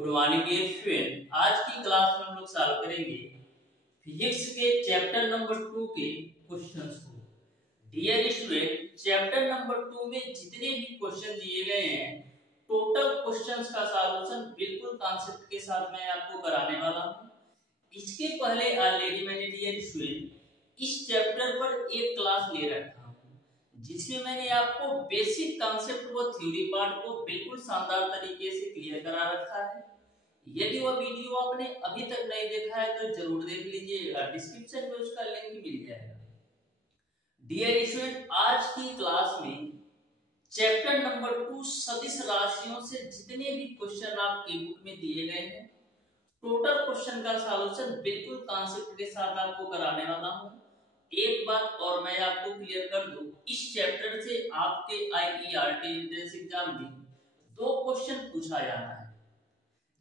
Good morning dear student. आज की class में हम लोग सॉल्व करेंगे फिजिक्स के चैप्टर नंबर 2 के क्वेश्चंस को। डियर स्टूडेंट, चैप्टर नंबर 2 में जितने भी क्वेश्चन दिए गए हैं, टोटल क्वेश्चंस का सॉल्यूशन बिल्कुल कॉन्सेप्ट के साथ मैं आपको कराने वाला हूं। इसके पहले ऑलरेडी मैंने डियर स्टूडेंट इस चैप्टर पर एक क्लास ले रखा हूं, जिसमें मैंने आपको बेसिक कॉन्सेप्ट व थ्योरी पार्ट को बिल्कुल शानदार तरीके से क्लियर करा रखा है। यदि वह वीडियो आपने अभी तक नहीं देखा है तो जरूर देख लीजिएगा, डिस्क्रिप्शन में उसका लिंक मिल जाएगा। डियर स्टूडेंट, आज की क्लास में चैप्टर नंबर 2 सदिश राशियों से जितने भी क्वेश्चन आपकी बुक में दिए गए हैं, टोटल क्वेश्चन का सॉल्यूशन बिल्कुल कॉन्सेप्ट के साथ आपको कराने वाला हूं। एक बात और मैं आपको क्लियर कर दूं, इस चैप्टर से आपके आईईआरटी एंट्रेंस एग्जाम में 2 क्वेश्चन पूछा जाना है,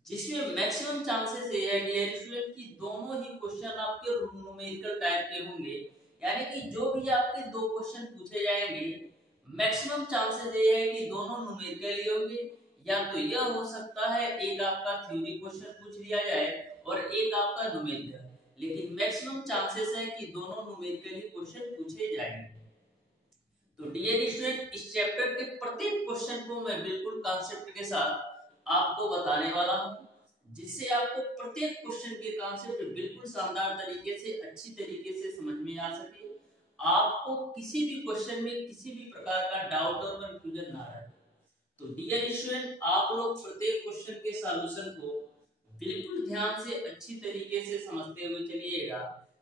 जिसमें मैक्सिमम चांसेस ये है डियर स्टूडेंट कि दोनों ही क्वेश्चन आपके न्यूमेरिकल टाइप के होंगे। यानी कि जो भी आपके 2 क्वेश्चन पूछे जाएंगे, मैक्सिमम चांसेस ये है कि दोनों न्यूमेरिकल ही होंगे। या तो यह हो सकता है एक आपका थ्योरी क्वेश्चन पूछ लिया जाए और एक आपका न्यूमेरिकल, लेकिन मैक्सिमम चांसेस है कि दोनों न्यूमेरिकल ही क्वेश्चन पूछे जाएंगे। तो डियर स्टूडेंट, इस चैप्टर के प्रत्येक क्वेश्चन को मैं बिल्कुल कॉन्सेप्ट के साथ आपको बताने वाला हूं, जिससे आपको प्रत्येक क्वेश्चन के कॉन्सेप्ट बिल्कुल शानदार तरीके से अच्छी तरीके से समझ में आ सके, आपको किसी भी क्वेश्चन में किसी भी प्रकार का डाउट और कंफ्यूजन ना रहे। तो डियर स्टूडेंट, आप लोग प्रत्येक क्वेश्चन के सॉल्यूशन को बिल्कुल ध्यान से अच्छी तरीके से समझते हुए चलिएगा,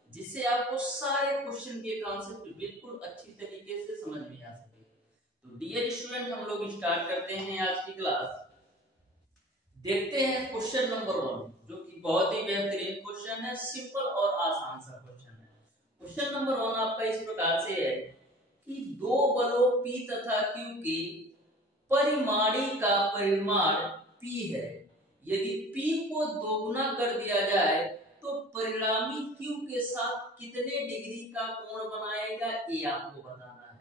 जिससे आपको सारे क्वेश्चन के कॉन्सेप्ट बिल्कुल अच्छी तरीके से समझ में आ सके। तो डियर स्टूडेंट, हम लोग स्टार्ट करते हैं आज की क्लास। देखते हैं क्वेश्चन नंबर 1, जो कि बहुत ही बेहतरीन क्वेश्चन है, सिंपल और आसान सा क्वेश्चन है। क्वेश्चन नंबर 1 आपका इस प्रकार से है कि 2 बलों P तथा Q के परिमाणी का परिमाण P है। यदि P को दोगुना कर दिया जाए तो परिणामी Q के साथ कितने डिग्री का कोण बनाएगा, ये आपको बताना है।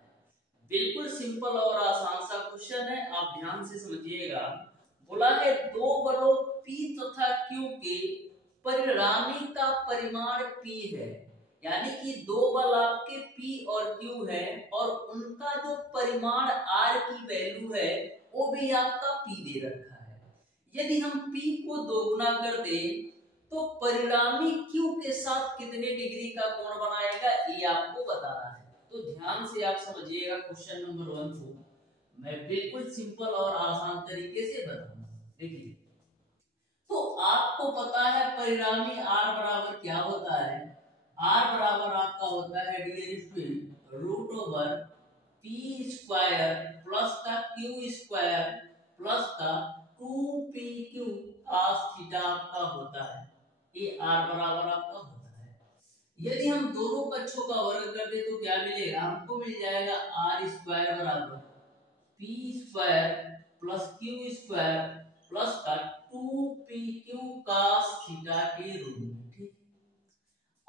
बिल्कुल सिंपल और आसान सा क्वेश्चन है, आप ध्यान से समझिएगा। बोला है 2 बलों P तथा Q के परिणामी का परिमाण P है, यानी कि 2 बल आपके P और Q है और उनका जो परिमाण R की वैल्यू है वो भी आपका P दे रखा है। यदि हम P को दोगुना कर दें तो परिणामी Q के साथ कितने डिग्री का कोण बनाएगा, ये आपको बताना है। तो ध्यान से आप समझिएगा क्वेश्चन नंबर 1 को मैं बिल्कुल सिंपल और आसान तरीके से बताऊंगा। देखिए, तो आपको पता है परिणामी R बराबर क्या होता है। R बराबर आपका होता है डियर स्टूडेंट √P² प्लस का Q² प्लस का 2PQ cos थीटा आपका होता है। ये R बराबर आपका होता है। यदि हम दोनों पक्षों का वर्ग कर दे तो क्या मिलेगा, हमको मिल जाएगा R² बराबर P² प्लस Q² प्लस का 2PQ cos थीटा के रूप में। ठीक,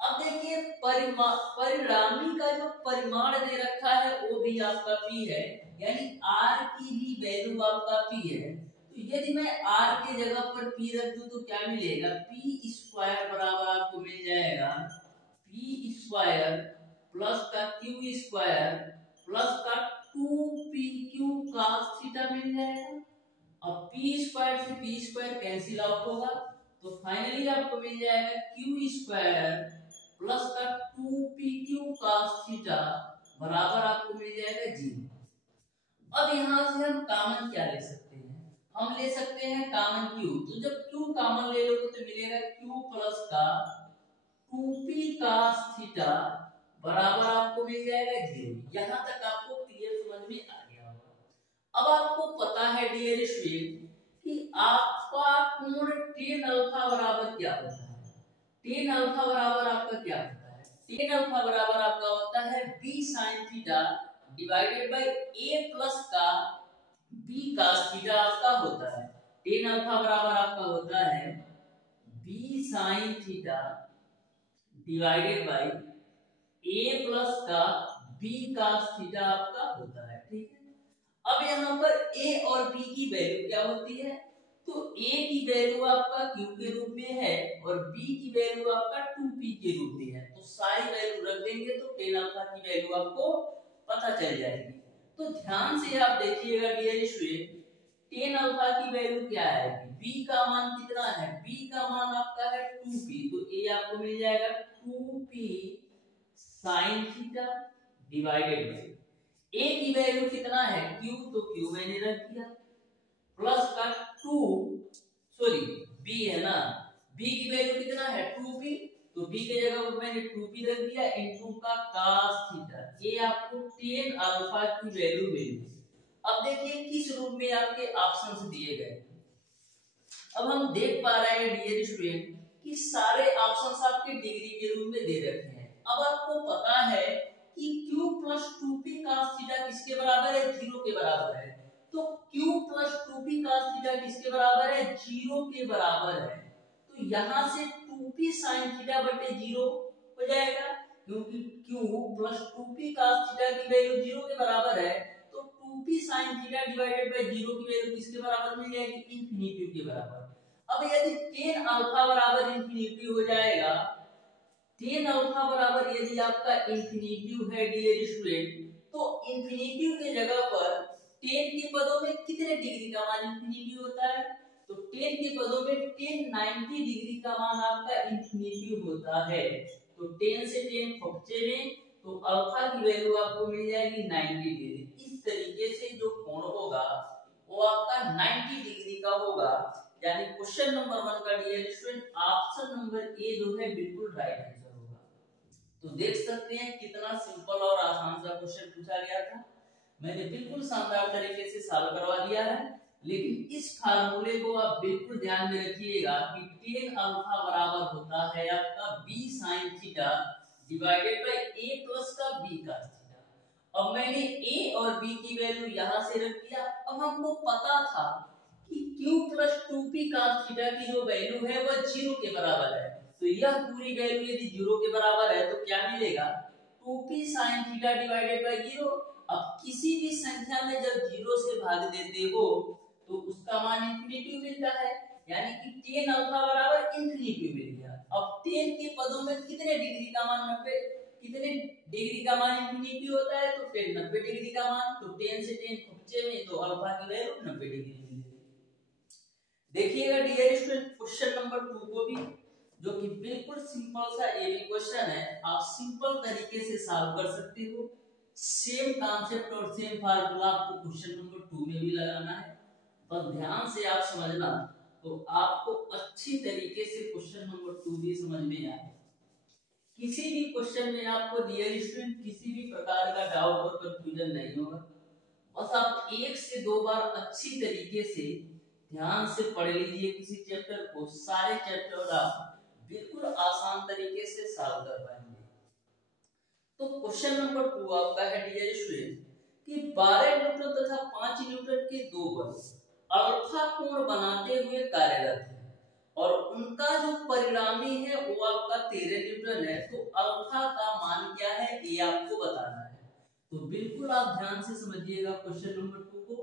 अब देखिए परिणामी का जो परिमाण दे रखा है वो भी आपका P है, यानी R की भी वैल्यू आपका P है। तो यदि मैं R के जगह पर P रख दूं तो क्या मिलेगा, P² बराबर आपको मिल जाएगा P² प्लस का Q² प्लस का 2PQ cos थीटा मिल जाएगा। अब P² से P² कैंसिल आउट होगा तो फाइनली आपको मिल जाएगा Q² प्लस का 2PQ cos थीटा बराबर आपको मिल जाएगा 0। अब यहां से हम कॉमन क्या ले सकते हैं, हम ले सकते हैं कॉमन Q। तो जब Q कॉमन ले लोगे तो मिलेगा Q प्लस का 2P cos थीटा बराबर आपको मिल जाएगा 0। यहां तक आपको क्लियर समझ में आ गया होगा। अब आपको पता है डियर स्टूडेंट कि आपका कोण tan अल्फा बराबर क्या होता है। tan अल्फा बराबर आपका क्या होता है, tan अल्फा बराबर आपका होता है b sin theta divided by a plus का b cos थीटा आपका होता है। tan अल्फा बराबर आपका होता है b sin theta divided by a plus का b cos थीटा आपका होता है। ठीक है, अब यहाँ पर a और b की वैल्यू क्या होती है, तो a की वैल्यू आपका q के रूप में है और b की वैल्यू आपका 2p के रूप में है, तो सारी वैल्यू रख देंगे तो tan अल्फा की वैल्यू आपको पता चल जाएगी। तो ध्यान से आप देखिएगा डियर स्टूडेंट, tan अल्फा की वैल्यू क्या है, b का मान कितना है, b का मान आपका है 2p, तो a आपको मिल जाएगा 2p sin theta divided by a की वैल्यू कितना है q, तो q मैंने रख दिया प्लस का 2 सॉरी b है ना, b की वैल्यू कितना है 2p, तो b की जगह पर मैंने 2p रख दिया इनटू का cos थीटा, ये आपको tan अल्फा की वैल्यू मिली। अब देखिए किस रूप में आपके ऑप्शंस दिए गए। अब हम देख पा रहे हैं डियर स्टूडेंट कि सारे ऑप्शंस आपके डिग्री के रूप में दे रखे हैं। अब आपको पता है कि q plus 2p cos theta किसके बराबर है, 0 के बराबर है, तो q plus 2p cos theta किसके बराबर है, 0 के बराबर है, तो यहां से 2p sin थीटा बटे 0 हो जाएगा, क्योंकि q plus 2p cos theta की वैल्यू 0 के बराबर है, तो 2p sin theta divided by 0 की वैल्यू किसके बराबर मिल जाएगी, इंफिनिटी के बराबर। अब यदि tan अल्फा बराबर इंफिनिटी हो जाएगा, tan अल्फा बराबर यदि आपका इंफिनिटी है डियर स्टूडेंट, तो इंफिनिटी के जगह पर tan के पदों में कितने डिग्री का मान इंफिनिटी होता है, तो tan के पदों में tan 90 डिग्री का मान आपका इंफिनिटी होता है, तो tan से tan खपचे में, तो अल्फा की वैल्यू आपको मिल जाएगी 90 डिग्री। इस तरीके से जो कोण होगा वो आपका 90 डिग्री का होगा, यानी क्वेश्चन नंबर 1 का dear student option number A जो है बिल्कुल राइट आंसर होगा। तो देख सकते हैं कितना सिंपल और आसान सा क्वेश्चन पूछा गया था, मैंने बिल्कुल शानदार तरीके से सॉल्व करवा दिया है। लेकिन इस फार्मूले को आप बिल्कुल ध्यान में रखिएगा कि tan अल्फा बराबर होता है आपका b sin theta divided by a plus का b cos थीटा। अब मैंने a और b की वैल्यू यहां से रख दिया। अब हमको पता था कि q plus 2p cos theta की जो वैल्यू है वह 0 के बराबर है, तो यह पूरी वैल्यू यदि 0 के बराबर है तो क्या मिलेगा, 2p sin theta divided by 0। अब किसी भी संख्या में जब 0 से भाग देते हो तो उसका मान इंफिनिटी मिलता है, यानी कि tan अल्फा बराबर इंफिनिटी मिल गया। अब tan के पदों में कितने डिग्री का मान 90, कितने डिग्री का मान इंफिनिटी होता है, तो फिर 90 डिग्री का मान, तो tan से tan खपचे में, तो अल्फा की वैल्यू 90 डिग्री मिलेगी। देखिएगा डियर स्टूडेंट क्वेश्चन नंबर 2 को भी, जो कि बिल्कुल सिंपल सा एबी क्वेश्चन है, आप सिंपल तरीके से सॉल्व कर सकते हो। सेम कॉन्सेप्ट और सेम फार्मूला आपको क्वेश्चन नंबर 2 में भी लगाना है, पर ध्यान से आप समझना तो आपको अच्छी तरीके से क्वेश्चन नंबर 2 भी समझ में आए। किसी भी क्वेश्चन में आपको डियर स्टूडेंट किसी भी प्रकार का डाउट और कंफ्यूजन नहीं होगा, बस आप 1 से 2 बार अच्छी तरीके से ध्यान से पढ़ लीजिए किसी चैप्टर को, सारे चैप्टर आप बिल्कुल आसान तरीके से सॉल्व कर पाएंगे। तो क्वेश्चन नंबर 2 आपका है डियर स्टूडेंट कि 12 न्यूटन तथा 5 न्यूटन के दो बल अल्फा कोण बनाते हुए कार्यरत हैं और उनका जो परिणामी है वो आपका 13 न्यूटन है, तो अल्फा का मान क्या है ये आपको बताना है। तो बिल्कुल आप ध्यान से समझिएगा क्वेश्चन नंबर 2 को।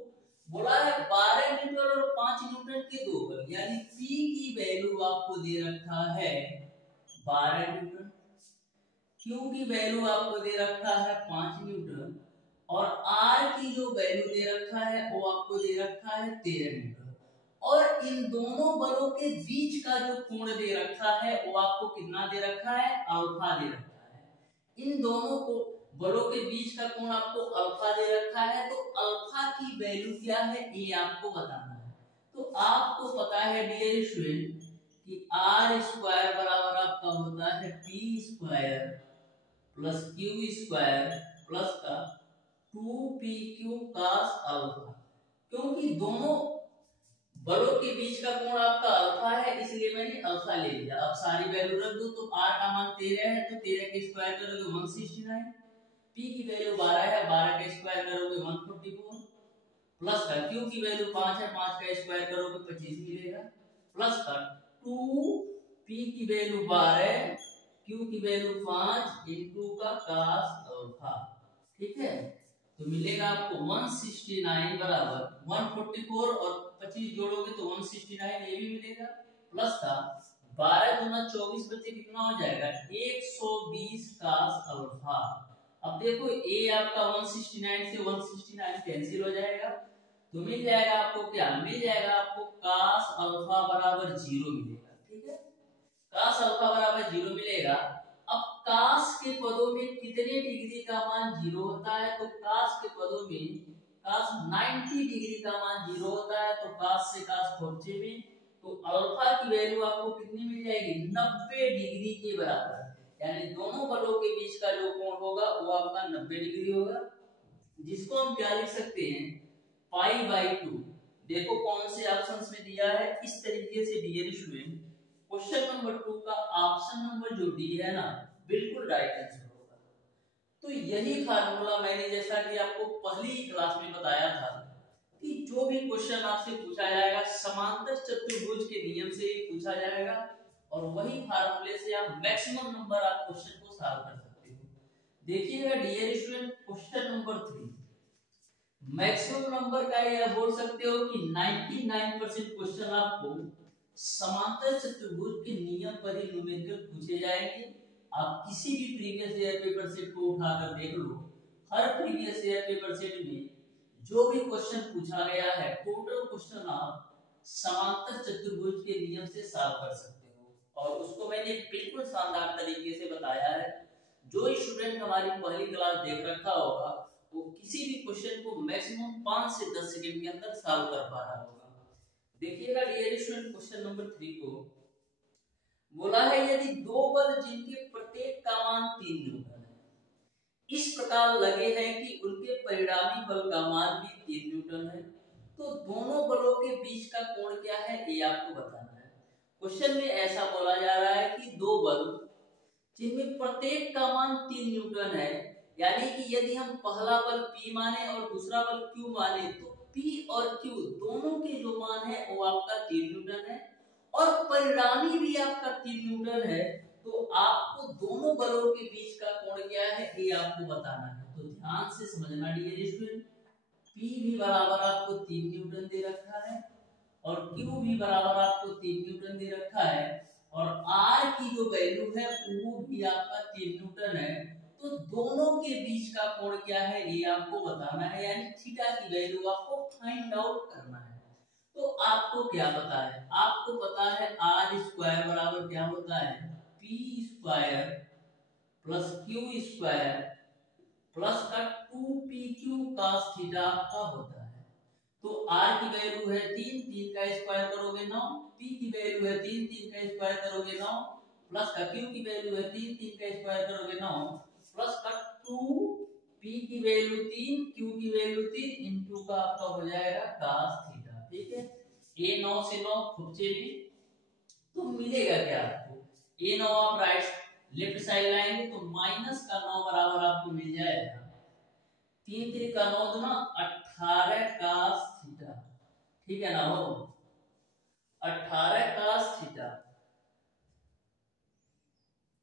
बोला है 12 न्यूटन और 5 न्यूटन के दो बल, यानी P की वैल्यू आपको दे रखा है 12 न्यूटन, Q की वैल्यू आपको दे रखा है 5 न्यूटन और R की जो वैल्यू दे रखा है वो आपको दे रखा है 13 न्यूटन, और इन दोनों बलों के बीच का जो कोण दे रखा है वो आपको कितना दे रखा है, अल्फा दे रखा है। इन दोनों को बलों के बीच का कोण आपको अल्फा दे रखा है, तो अल्फा की वैल्यू क्या है ये आपको बताना है। तो आपको पता है डियर स्टूडेंट कि आर स्क्वायर बराबर आपका होता है P square plus Q square plus का 2pq cos अल्फा, क्योंकि दोनों बलों के बीच का कोण आपका अल्फा है इसलिए मैंने अल्फा ले लिया। अब सारी वैल्यू रख दो, तो r का मान 13 है तो 13 के स्क्वायर करोगे 169, p की वैल्यू 12 है 12 का स्क्वायर करोगे 144, प्लस का q की वैल्यू 5 है 5 का स्क्वायर करोगे 25 मिलेगा, प्लस का 2p की वैल्यू 12 q की वैल्यू 5 इनटू का cos अल्फा, ठीक है। तो मिलेगा आपको 169 बराबर 144 और 25 जोड़ोगे तो 169 ये भी मिलेगा, प्लस का 12 दूना 24 बचे कितना हो जाएगा 120 cos अल्फा। अब देखो ए आपका 169 से 169 कैंसिल हो जाएगा, तो मिल जाएगा आपको क्या, मिल जाएगा आपको cos अल्फा बराबर 0 मिलेगा। ठीक है, cos अल्फा बराबर 0 मिलेगा। अब cos के पदों में कितने डिग्री का मान 0 होता है, तो cos के पदों में cos 90 डिग्री का मान 0 होता है, तो cos से cos खोचे में, तो अल्फा की वैल्यू आपको कितनी मिल जाएगी 90 डिग्री के बराबर, यानी दोनों बलों के बीच का जो कोण होगा वो आपका 90 डिग्री होगा, जिसको हम क्या लिख सकते हैं π/2। देखो कौन से ऑप्शंस में दिया है, इस तरीके से डियर स्टूडेंट क्वेश्चन नंबर 2 का ऑप्शन नंबर जो डी है ना बिल्कुल राइट आंसर होगा। तो यही फार्मूला मैंने जैसा कि आपको पहली क्लास में बताया था कि जो भी क्वेश्चन आपसे पूछा जाएगा समांतर चतुर्भुज के नियम से ही पूछा जाएगा, और वही फार्मूले से आप मैक्सिमम नंबर आप क्वेश्चन को सॉल्व कर सकते हो। देखिएगा dear student question number 3 maximum number का ये बोल सकते हो कि 99% क्वेश्चन आपको समांतर चतुर्भुज के नियम पर ही न्यूमेरिकल पूछे जाएंगे। आप किसी भी प्रीवियस ईयर पेपर सेट को उठाकर देख लो, हर प्रीवियस ईयर पेपर सेट में जो भी क्वेश्चन पूछा गया है टोटल क्वेश्चन आप समांतर चतुर्भुज के नियम से सॉल्व कर सकते हो, और उसको मैंने बिल्कुल शानदार तरीके से बताया है। जो स्टूडेंट हमारी पहली क्लास देख रखा होगा वो किसी भी क्वेश्चन को मैक्सिमम 5 से 10 सेकंड के अंदर सॉल्व कर पा रहा होगा। देखिएगा डियर स्टूडेंट क्वेश्चन नंबर 3 को बोला है यदि दो बल जिनके प्रत्येक का मान 3 न्यूटन है इस प्रकार लगे हैं कि उनके परिणामी बल का मान भी 3 न्यूटन है, तो दोनों बलों के बीच का कोण क्या है ये आपको बताना है। क्वेश्चन में ऐसा बोला जा रहा है कि दो बल जिनमें प्रत्येक का मान 3 न्यूटन है, यानी कि यदि हम पहला बल P माने और दूसरा बल Q माने तो P और Q दोनों के जो मान है वो आपका 3 न्यूटन है, और परिणामी भी आपका 3 न्यूटन है, तो आपको दोनों बलों के बीच का कोण क्या है ये आपको बताना है। तो ध्यान से समझना डियर स्टूडेंट, P भी बराबर आपको 3 न्यूटन दे रखा है और Q भी बराबर आपको 3 न्यूटन दे रखा है, और R की जो वैल्यू है वो भी आपका 3 न्यूटन है, तो दोनों के बीच का कोण क्या है ये आपको बताना है, यानी थीटा की वैल्यू आपको फाइंड आउट करना है। तो आपको क्या पता है, आपको पता है आर स्क्वायर बराबर क्या होता है P square plus Q square plus का 2pq cos थीटा का होता है। तो r की वैल्यू है 3, 3 का स्क्वायर करोगे 9, p की वैल्यू है 3, 3 का स्क्वायर करोगे 9, प्लस का q की वैल्यू है 3, 3 का स्क्वायर करोगे 9, प्लस का 2p की वैल्यू 3, q की वैल्यू 3 इनटू का आपका हो जाएगा cos थीटा। ठीक है, ये 9 से 9 खुपचे में, तो मिलेगा क्या आपको, ये 9 आप राइट लेफ्ट साइड लाएंगे तो माइनस का 9 बराबर आपको मिल जाएगा 3 3 का 9 दूना 18 cos थीटा। ठीक है ना, हो 18 cos थीटा।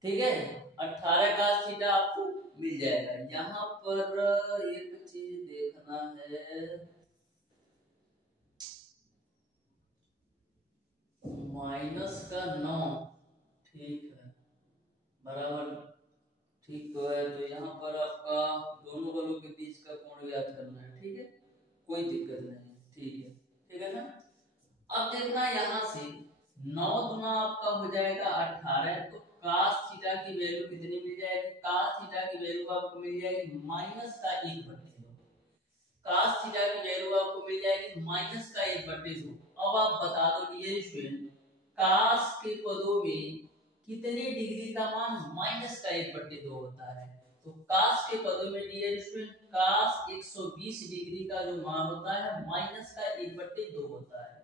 ठीक है, 18 cos थीटा आपको मिल जाएगा। यहाँ पर एक चीज देखना है, माइनस का 9 ठीक है बराबर ठीक तो है, तो यहाँ पर आपका दोनों बलों के बीच का कोण ज्ञात करना है। ठीक है, कोई दिक्कत नहीं, ठीक है ना। अब देखना यहाँ से 9 गुना आपका हो जाएगा 18, तो cos थीटा की वैल्यू कितनी मिल जाएगी, cos थीटा की वैल्यू आपको मिल जाएगी माइनस का 1/2। cos थीटा की वैल्यू आपको मिल जाएगी माइनस का 1/2। अब आप बता दो डियर स्टूडेंट cos के पदों में कितने डिग्री का मान माइनस का 1/2 होता है, तो cos के पदों में डियर स्टूडेंट cos 120 डिग्री का जो मान होता है माइनस का 1/2 होता है।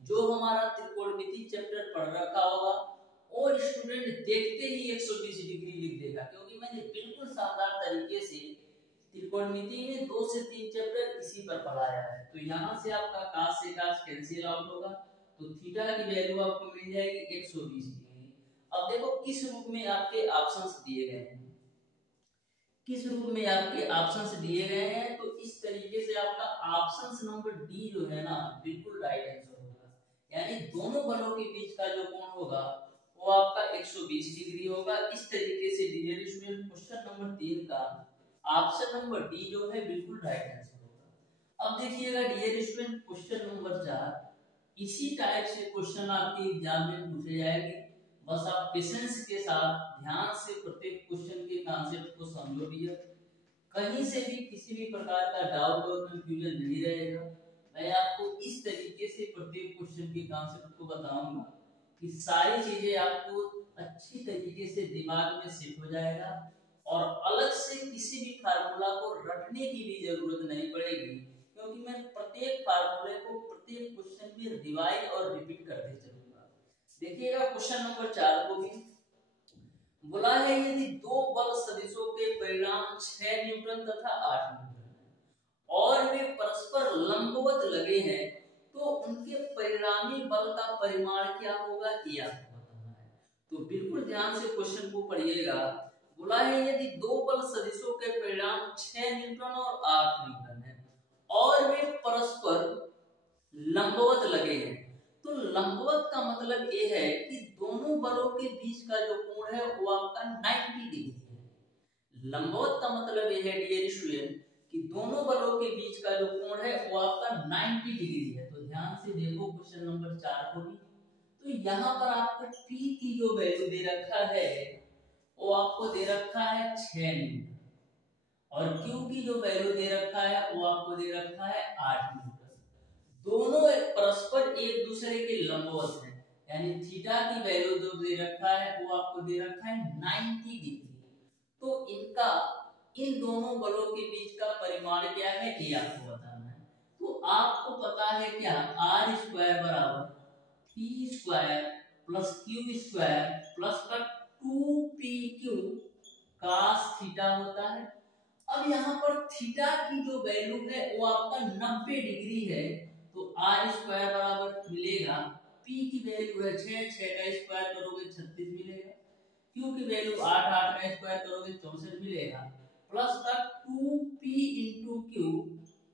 जो हमारा त्रिकोणमिति चैप्टर पढ़ रखा होगा और स्टूडेंट देखते ही 120 डिग्री लिख देगा, क्योंकि मैंने बिल्कुल शानदार तरीके से त्रिकोणमिति में 2 से 3 चैप्टर इसी पर पढ़ाया है। तो यहाँ से आपका cos से cos कैंसिल आउट होगा, तो थीटा की वैल्यू आपको मिल जाएगी 120 डिग्री। अब देखो किस रूप में आपके ऑप्शंस दिए गए हैं, किस रूप में आपके ऑप्शंस दिए गए हैं, तो इस तरीके से आपका ऑप्शंस नंबर डी जो है ना बिल्कुल राइट आंसर होगा। यानी दोनों बलों के बीच का जो कोण होगा वो आपका 120 डिग्री होगा। इस तरीके से डियर स्टूडेंट क्वेश्चन नंबर 3 का ऑप्शन नंबर डी जो है बिल्कुल राइट आंसर होगा। अब देखिएगा डियर स्टूडेंट क्वेश्चन नंबर 4, इसी टाइप से क्वेश्चन आपके एग्जाम में पूछे जाएंगे। बस आप पेशेंस के साथ ध्यान से प्रत्येक क्वेश्चन के कॉन्सेप्ट को समझो भैया, कहीं से भी किसी भी प्रकार का डाउट और कंफ्यूजन नहीं रहेगा। मैं आपको इस तरीके से प्रत्येक क्वेश्चन के कॉन्सेप्ट को बताऊंगा कि सारी चीजें आपको अच्छी तरीके से दिमाग में सेट हो जाएगा और अलग से किसी भी फार्मूला को रटने की भी जरूरत नहीं पड़ेगी, क्योंकि मैं प्रत्येक फार्मूले को प्रत्येक क्वेश्चन में रिवाइज और रिपीट करते चलूंगा। देखिएगा क्वेश्चन नंबर 4 को भी बोला है यदि दो बल सदिशों के परिणाम 6 न्यूटन तथा 8 न्यूटन है और वे परस्पर लंबवत लगे हैं तो उनके परिणामी बल का परिमाण क्या होगा, ये आपको बताना है। तो बिल्कुल ध्यान से क्वेश्चन को पढ़िएगा। बोला है यदि दो बल सदिशों के परिणाम 6 न्यूटन और 8 न्यूटन है और वे परस्पर लंबवत लगे हैं, तो लंबवत का मतलब ये है कि दोनों बलों के बीच का जो कोण है वो आपका 90 डिग्री है। लंबवत का मतलब ये है डियर स्टूडेंट कि दोनों बलों के बीच का जो कोण है वो आपका 90 डिग्री है। तो ध्यान से देखो क्वेश्चन नंबर 4 को भी, तो यहाँ पर आपको P की जो वैल्यू दे रखा है वो आपको दे रखा है 6 न्यूटन और Q की जो वैल्यू दे रखा है वो आपको दे रखा है 8 न्यूटन। दोनों परस्पर एक दूसरे के लंबवत हैं, यानी थीटा की वैल्यू जो दे रखा है वो आपको दे रखा है 90 डिग्री। तो इनका इन दोनों बलों के बीच का परिमाण क्या है ये आपको बताना है। तो आपको पता है क्या, आर स्क्वायर बराबर P square plus Q square plus का 2pq cos थीटा होता है। अब यहाँ पर थीटा की जो वैल्यू है वो आपका 90 डिग्री है, तो आर स्क्वायर बराबर मिलेगा पी की वैल्यू है 6, 6 का स्क्वायर करोगे 36 मिलेगा, क्यू की वैल्यू 8, 8 का स्क्वायर करोगे 64 मिलेगा, प्लस का 2p इंटू क्यू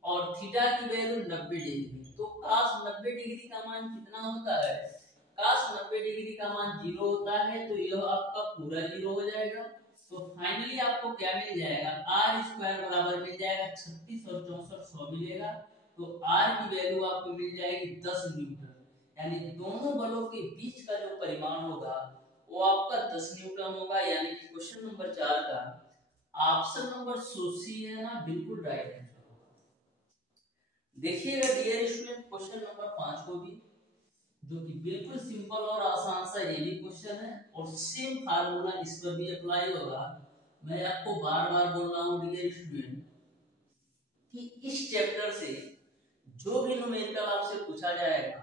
और थीटा की वैल्यू 90 डिग्री। तो cos 90 डिग्री का मान कितना होता है, cos 90 डिग्री का मान 0 होता है, तो यह आपका पूरा 0 हो जाएगा। तो फाइनली आपको क्या मिल जाएगा, आर स्क्वायर बराबर मिल जाएगा 36 और 64 100 मिलेगा, तो आर की वैल्यू आपको मिल जाएगी 10 न्यूटन। यानी दोनों बलों के बीच का जो परिमाण होगा वो आपका 10 न्यूटन होगा। यानी कि क्वेश्चन नंबर 4 का ऑप्शन नंबर सी है ना बिल्कुल राइट आंसर होगा। देखिएगा डियर स्टूडेंट क्वेश्चन नंबर 5 को भी, जो कि बिल्कुल सिंपल और आसान सा ये भी क्वेश्चन है और सेम फार्मूला इस पर भी अप्लाई होगा। मैं आपको बार बार बोल रहा हूँ डियर स्टूडेंट कि इस चैप्टर से जो भी न्यूमेरिकल आपसे पूछा जाएगा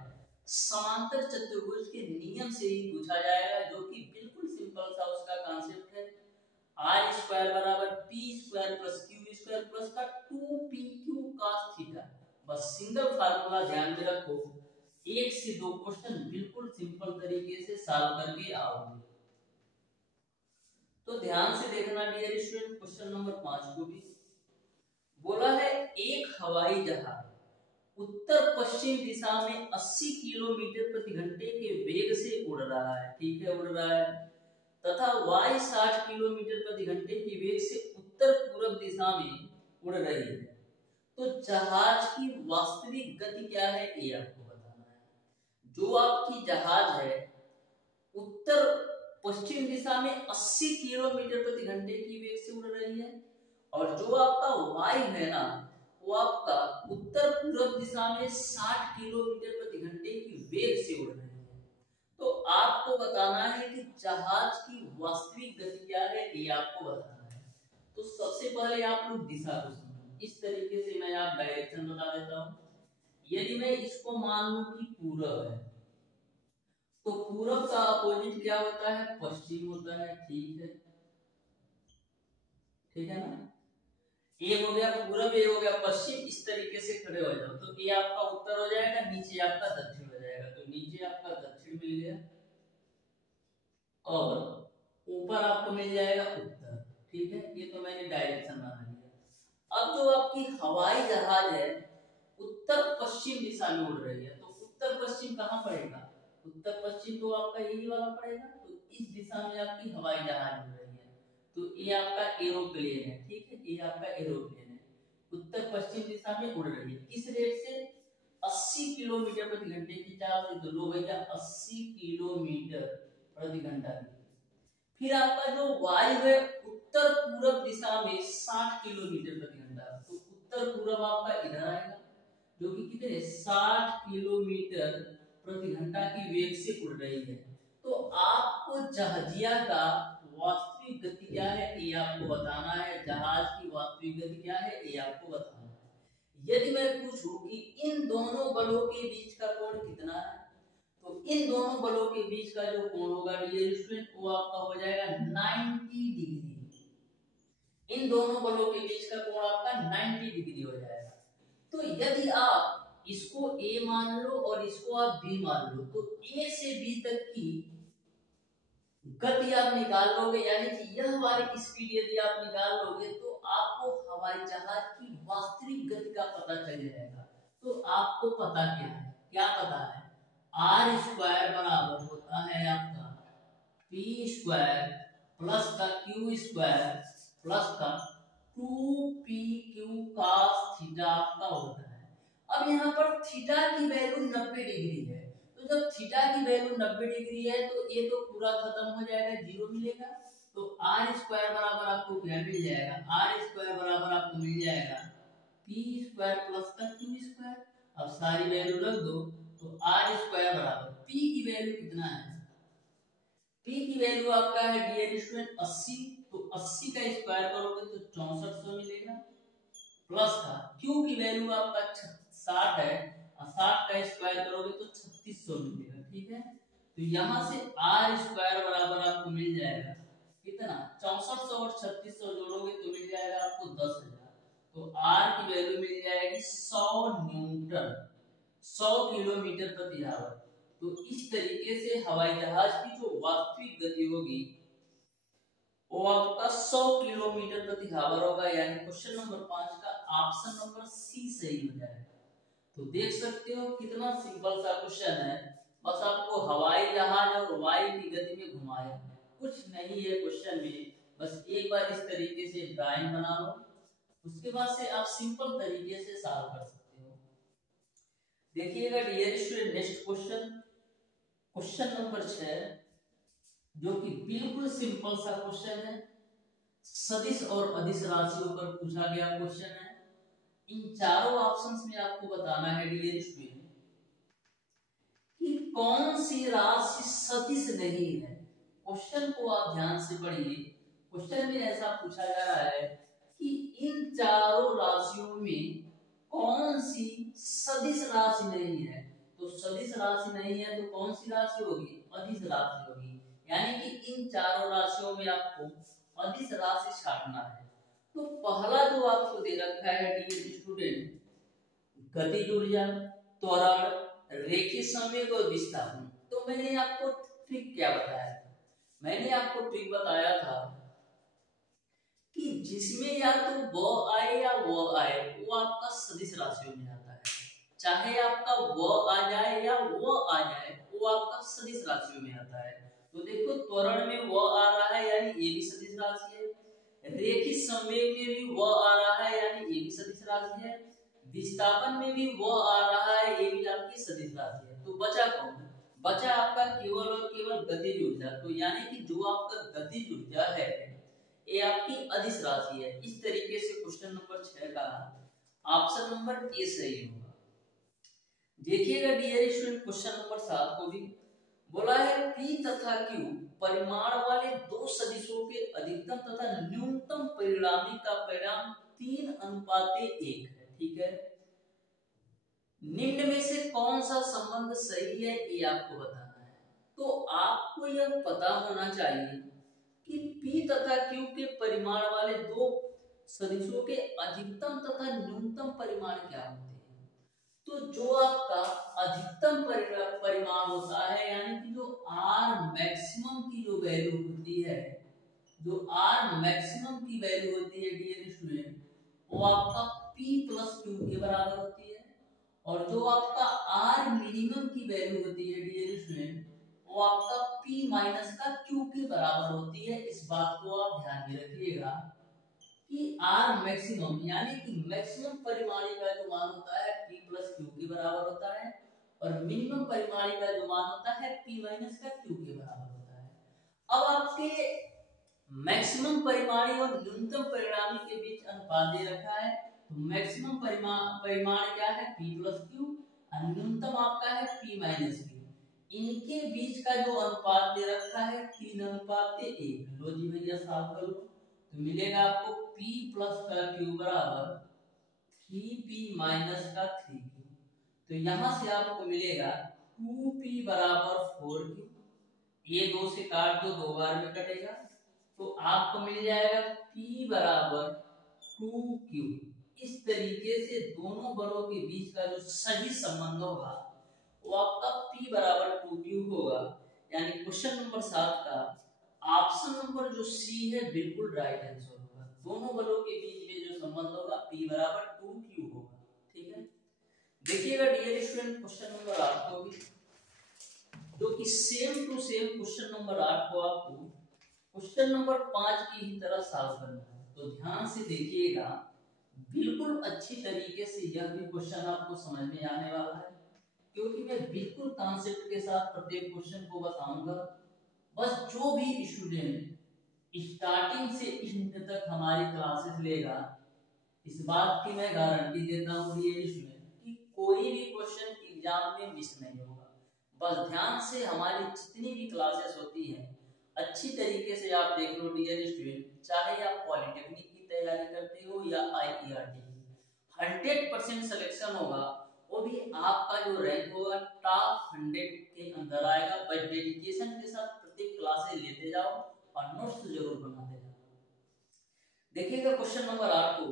समांतर चतुर्भुज के नियम से ही पूछा जाएगा, जो कि बिल्कुल सिंपल सा उसका कॉन्सेप्ट है। आर स्क्वायर बराबर P square plus Q square plus का 2pq cos थीटा। बस सिंगल फार्मूला ध्यान में रखो, एक से दो क्वेश्चन बिल्कुल सिंपल तरीके से सॉल्व करके आओगे। तो ध्यान से देखना डियर स्टूडेंट क्वेश्चन नंबर 5 को भी बोला है एक हवाई जहाज उत्तर पश्चिम दिशा में 80 किलोमीटर प्रति घंटे के वेग से उड़ रहा है, ठीक है, उड़ रहा है, तथा y 60 किलोमीटर प्रति घंटे के वेग से उत्तर पूर्व दिशा में उड़ रही है। तो जहाज की वास्तविक गति क्या है ये आपको बताना है। जो आपकी जहाज है उत्तर पश्चिम दिशा में 80 किलोमीटर प्रति घंटे की वेग से उड़ रही है और जो आपका वायु है ना वो आपका उत्तर पूर्व दिशा में 60 किलोमीटर प्रति घंटे की वेग से उड़ रही है। तो आपको बताना है कि जहाज की वास्तविक गति क्या है ये आपको बताना है। तो सबसे पहले आप लोग दिशा को समझो, इस तरीके से मैं आप डायरेक्शन बता देता हूँ। यदि मैं इसको मान लूं कि पूरब है तो पूरब का अपोजिट क्या होता है, पश्चिम होता है, ठीक है, ठीक है ना। ये हो गया पूरब, ये हो गया पश्चिम, इस तरीके से खड़े हो जाओ तो ये आपका उत्तर हो जाएगा, नीचे आपका दक्षिण हो जाएगा। तो नीचे आपका दक्षिण मिल गया और ऊपर आपको मिल जाएगा उत्तर, ठीक है, ये तो मैंने डायरेक्शन बना लिया। अब जो आपकी हवाई जहाज है उत्तर पश्चिम दिशा में उड़ रही है, तो उत्तर पश्चिम कहाँ पड़ेगा, उत्तर पश्चिम तो आपका यही वाला पड़ेगा, तो इस दिशा में आपकी हवाई जहाज उड़ रही है, तो ये आपका एरोप्लेन है, ठीक है, ये आपका एरोप्लेन है, उत्तर पश्चिम दिशा में उड़ रही है, किस रेट से 80 किलोमीटर प्रति घंटे की चाल से, तो लो भैया 80 किलोमीटर प्रति घंटा की। फिर आपका जो वायु है उत्तर पूर्व दिशा में 60 किलोमीटर प्रति घंटा, तो उत्तर पूर्व आपका इधर आएगा जो कि कितने 60 किलोमीटर प्रति घंटा की वेग से उड़ रही है। तो आपको जहाजिया का वास्तविक गति क्या है ये आपको बताना है, जहाज की वास्तविक गति क्या है ये आपको बताना है। यदि मैं पूछूं कि इन दोनों बलों के बीच का कोण कितना है, तो इन दोनों बलों के बीच का जो कोण होगा डियर स्टूडेंट वो आपका हो जाएगा 90 डिग्री। इन दोनों बलों के बीच का कोण आपका 90 डिग्री हो जाएगा। तो यदि आप इसको A मान लो और इसको आप B मान लो, तो A से B तक की गति आप निकाल लोगे, यानी कि यह वाली स्पीड यदि आप निकाल लोगे तो आपको हवाई जहाज की वास्तविक गति का पता चल जाएगा। तो आपको पता क्या पता है, R स्क्वायर बराबर होता है आपका P स्क्वायर प्लस का Q स्क्वायर प्लस का 2PQ cos थीटा आपका होता है। अब यहाँ पर थीटा की वैल्यू 90 डिग्री है, तो जब थीटा की वैल्यू 90 डिग्री है तो ये तो पूरा खत्म हो जाएगा, जीरो मिलेगा। तो आर स्क्वायर बराबर आपको क्या मिल जाएगा, आर स्क्वायर बराबर आपको मिल जाएगा पी स्क्वायर प्लस का क्यू स्क्वायर। अब सारी वैल्यू रख दो, तो आर स्क्वायर बराबर पी की वैल्यू कितना है, पी की वैल्यू आपका है डियर स्टूडेंट 80, तो 80 का स्क्वायर करोगे तो 6400 मिलेगा, प्लस का क्यू की वैल्यू आपका 60 है, 60 का स्क्वायर करोगे तो 3600 मिलेगा, ठीक है। तो यहाँ से आर स्क्वायर बराबर आपको मिल जाएगा कितना, 6400 और 3600 जोड़ोगे तो मिल जाएगा आपको 10,000। तो आर की वैल्यू मिल जाएगी 100 न्यूटन, 100 किलोमीटर प्रति आवर। तो इस तरीके से हवाई जहाज की जो वास्तविक गति होगी वो आपका 100 किलोमीटर प्रति आवर होगा, यानी क्वेश्चन नंबर 5 का ऑप्शन नंबर सी सही हो जाएगा। तो देख सकते हो कितना सिंपल सा क्वेश्चन है, बस आपको हवाई जहाज और वायु की गति में घुमाया, कुछ नहीं है क्वेश्चन में, बस एक बार इस तरीके से ड्राइंग बना लो, उसके बाद से आप सिंपल तरीके से सॉल्व कर सकते हो। देखिएगा dear student next question, question number 6 जो कि बिल्कुल सिंपल सा क्वेश्चन है, सदिश और अदिश राशियों पर पूछा गया क्वेश्चन है। इन चारों ऑप्शंस में आपको बताना है डियर स्टूडेंट कि कौन सी राशि सदिश नहीं है। क्वेश्चन को आप ध्यान से पढ़िए, क्वेश्चन में ऐसा पूछा जा रहा है कि इन चारों राशियों में कौन सी सदिश राशि नहीं है। तो सदिश राशि नहीं है तो कौन सी राशि होगी, अदिश राशि होगी, यानी कि इन चारों राशियों में आपको अदिश राशि छांटना है। तो पहला जो आपको दे रखा है डियर स्टूडेंट, गतिज ऊर्जा, त्वरण, रेखीय संवेग और विस्थापन। तो मैंने आपको ट्रिक क्या बताया था, मैंने आपको ट्रिक बताया था कि जिसमें या तो वो आए या वो आए वो आपका सदिश राशियों में आता है, चाहे आपका वो आ जाए या वो आ जाए वो आपका सदिश राशियों में आता है। तो देखो त्वरण में वो आ रहा है यानी ये भी सदिश राशि है, रेखीय संवेग में भी वो आ रहा है यानी ये भी सदिश राशि है, विस्थापन में भी वो आ रहा है ये भी आपकी सदिश राशि है। तो बचा कौन, बचा आपका केवल और केवल गतिज ऊर्जा। तो यानी कि जो आपका गतिज ऊर्जा है ये आपकी अदिश राशि है। इस तरीके से क्वेश्चन नंबर 6 का ऑप्शन नंबर ए सही होगा। देखिएगा डियर स्टूडेंट क्वेश्चन नंबर 7 को भी बोला है P तथा Q परिमाण वाले दो सदिशों के अधिकतम तथा न्यूनतम परिणामी का परिणाम 3:1 है, ठीक है। निम्न में से कौन सा संबंध सही है ये आपको बताना है। तो आपको यह पता होना चाहिए कि P तथा Q के परिमाण वाले दो सदिशों के अधिकतम तथा न्यूनतम परिमाण क्या होते हैं। तो जो आपका अधिकतम परिमाण होता है यानी कि जो R मैक्सिमम की जो वैल्यू होती है जो आर मैक्सिमम की वैल्यू होती है डियर स्टूडेंट, वो आपका P प्लस क्यू के बराबर होती है, और जो आपका आर मिनिमम की वैल्यू होती है डियर स्टूडेंट, वो आपका P माइनस का क्यू के बराबर होती है। इस बात को आप ध्यान में रखिएगा कि आर मैक्सिमम यानी कि मैक्सिमम परिमाणी का जो मान होता है P प्लस क्यू के बराबर होता है, और मिनिमम परिमाणी का जो मान होता है P माइनस का क्यू के बराबर होता है। अब आपके मैक्सिमम परिमाणी और न्यूनतम परिमाणी के बीच अनुपात दे रखा है, तो मैक्सिमम परिमाण क्या है P प्लस क्यू, और न्यूनतम आपका है P माइनस क्यू। इनके बीच का जो अनुपात दे रखा है 3:1। लो जी भैया सॉल्व कर लो, तो मिलेगा आपको P प्लस का क्यू बराबर 3P माइनस का 3Q। तो यहां से आपको मिलेगा 2P बराबर 4Q। ये 2 से काट दो, 2 बार में कटेगा, तो आपको मिल जाएगा P बराबर 2Q। इस तरीके से दोनों बलों के बीच का जो सही संबंध होगा वो आपका P बराबर 2Q होगा। यानी क्वेश्चन नंबर 7 का ऑप्शन नंबर जो सी है बिल्कुल राइट आंसर होगा। दोनों बलों के बीच में जो संबंध होगा P बराबर 2Q होगा। ठीक है, देखिएगा डियर स्टूडेंट क्वेश्चन नंबर 8 को भी, जो कि same to same question number 8 को आपको क्वेश्चन नंबर 5 की ही तरह सॉल्व करना है। तो ध्यान से देखिएगा, बिल्कुल अच्छी तरीके से यह भी क्वेश्चन आपको समझ में आने वाला है, क्योंकि मैं बिल्कुल कॉन्सेप्ट के साथ प्रत्येक क्वेश्चन को बताऊंगा। बस जो भी स्टूडेंट स्टार्टिंग से एंड तक हमारी क्लासेस लेगा, इस बात की मैं गारंटी देता हूँ कि कोई भी क्वेश्चन एग्जाम में मिस नहीं होगा। बस ध्यान से हमारी जितनी भी क्लासेस होती हैं अच्छी तरीके से आप देख लो डियर स्टूडेंट, चाहे आप पॉलिटेक्निक की तैयारी करते हो या IERT की, 100% सिलेक्शन होगा, वो भी आपका जो रैंक होगा टॉप 100 के अंदर आएगा। बस डेडिकेशन के साथ प्रत्येक क्लासेस लेते जाओ और नोट्स जरूर बनाते जाओ। देखिएगा क्वेश्चन नंबर 8 को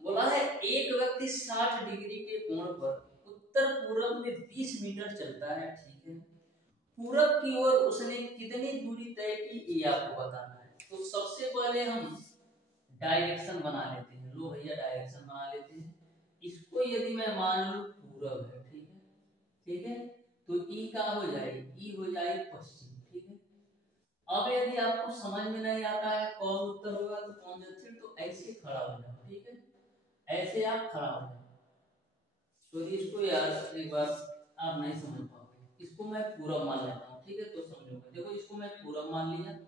बोला है, एक व्यक्ति 60 डिग्री के कोण पर उत्तर पूर्व में 20 मीटर चलता है। ठीक है, पूरब की ओर उसने कितनी दूरी तय की ये आपको बताना है। तो सबसे पहले हम डायरेक्शन बना लेते हैं। लो भैया डायरेक्शन बना लेते हैं। इसको यदि मैं मान लूं पूरब है, ठीक है, ठीक है, तो ई का हो जाएगी, ई हो जाएगी पश्चिम। ठीक है, अब यदि आपको समझ में नहीं आता है कौन उत्तर होगा तो कौन दक्षिण, तो ऐसे खड़ा हो जाओ। ठीक है, ऐसे आप खड़ा हो जाओ। सॉरी, इसको यार एक बार आप नहीं समझ पाओगे, इसको मैं पूरब मान लेता हूँ। ठीक है, तो समझोगे। देखो इसको मैं पूरब मान लिया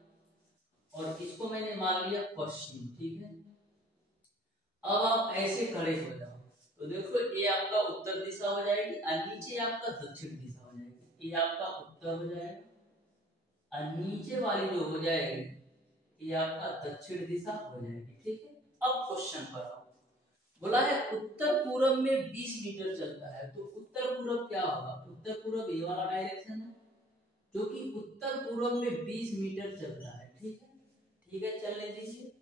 और इसको मैंने मान लिया पश्चिम। ठीक है, अब आप ऐसे खड़े हो जाओ, तो देखो ये आपका उत्तर दिशा हो जाएगी और नीचे आपका दक्षिण दिशा हो जाएगी। ये आपका उत्तर हो जाएगा और नीचे वाली जो हो जाएगी ये आपका दक्षिण दिशा हो जाएगी। ठीक है, अब क्वेश्चन पर आओ। बोला है उत्तर पूरब में 20 मीटर चलता है, तो उत्तर पूरब क्या होगा? उत्तर पूरब ये वाला डायरेक्शन है, जो कि उत्तर पूरब में 20 मीटर चलता है। ठीक है, ठीक है, चलने दीजिए।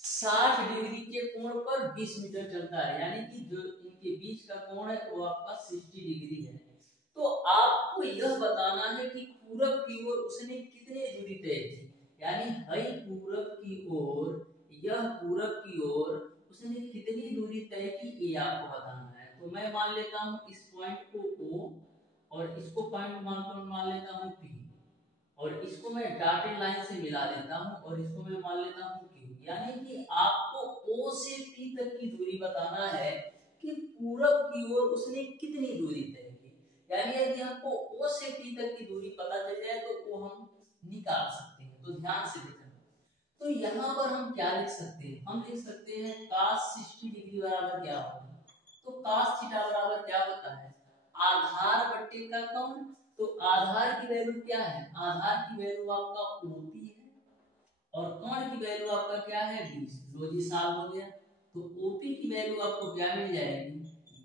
60 डिग्री के कोण पर 20 मीटर चलता है, यानी कि जो इनके बीच का कोण है वो आपका 60 डिग्री है। तो आपको यह बताना है कि पूरब की ओर उसने कितनी दूरी तय की, यानी हई पूरब की ओर, यह पूरब की ओर उसने कितनी दूरी तय की, ये आपको बताना है। तो मैं मान लेता हूँ इस पॉइंट को O और इसको पॉइंट मान लेता हूँ P, और इसको मैं डॉटेड लाइन से मिला देता हूँ और इसको मैं मान लेता हूँ Q। यानी कि आपको O से P तक की दूरी बताना है कि पूरब की ओर उसने कितनी दूरी तय की। यानी यदि हमको O से P तक की दूरी पता चल जाए तो वो हम निकाल सकते हैं। तो ध्यान से देखना। तो यहाँ पर हम क्या लिख सकते हैं? हम लिख सकते हैं cos 60 डिग्री बराबर क्या होगा? तो cos थीटा बराबर क्या होता है? आधार बट्टे का कोण। तो आधार की वैल्यू क्या है? आधार की वैल्यू आपका OP है और कोण की वैल्यू आपका क्या है? 20। लो जी साल हो गया। तो OP की वैल्यू आपको क्या मिल जाएगी?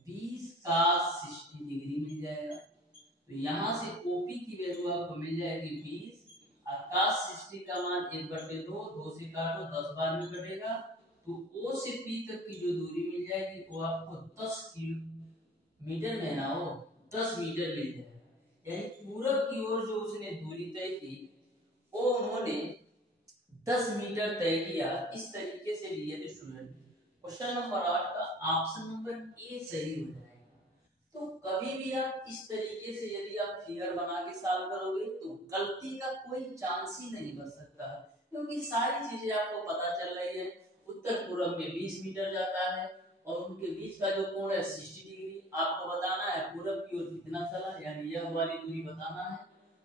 20 cos 60 डिग्री मिल जाएगा। तो यहाँ से OP की वैल्यू आपको मिल जाएगी 20 और cos 60 का मान 1/2, 2 से काटो 10 बार में कटेगा। तो O से P तक की जो दूरी मिल जाएगी वो आपको 10 मीटर में ना हो 10 मीटर मिल जाएगा। यानी पूरब की ओर जो उसने दूरी तय की वो उन्होंने 10 मीटर तय किया, इस तरीके से डियर स्टूडेंट क्वेश्चन नंबर 8 का ऑप्शन नंबर ए सही हो जाएगा। तो कभी भी आप इस तरीके से यदि आप फिगर बना के सॉल्व करोगे तो गलती का कोई चांस ही नहीं बच सकता, क्योंकि सारी चीजें आपको पता चल रही है। उत्तर पूर्व में 20 मीटर जाता है और उनके बीच का जो कोण है 60 डिग्री। आपको बताना है पूरब की ओर कितना चला, यानी यह वाली दूरी बताना है।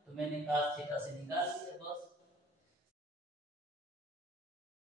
तो मैंने cos थीटा से निकाल दिया बस।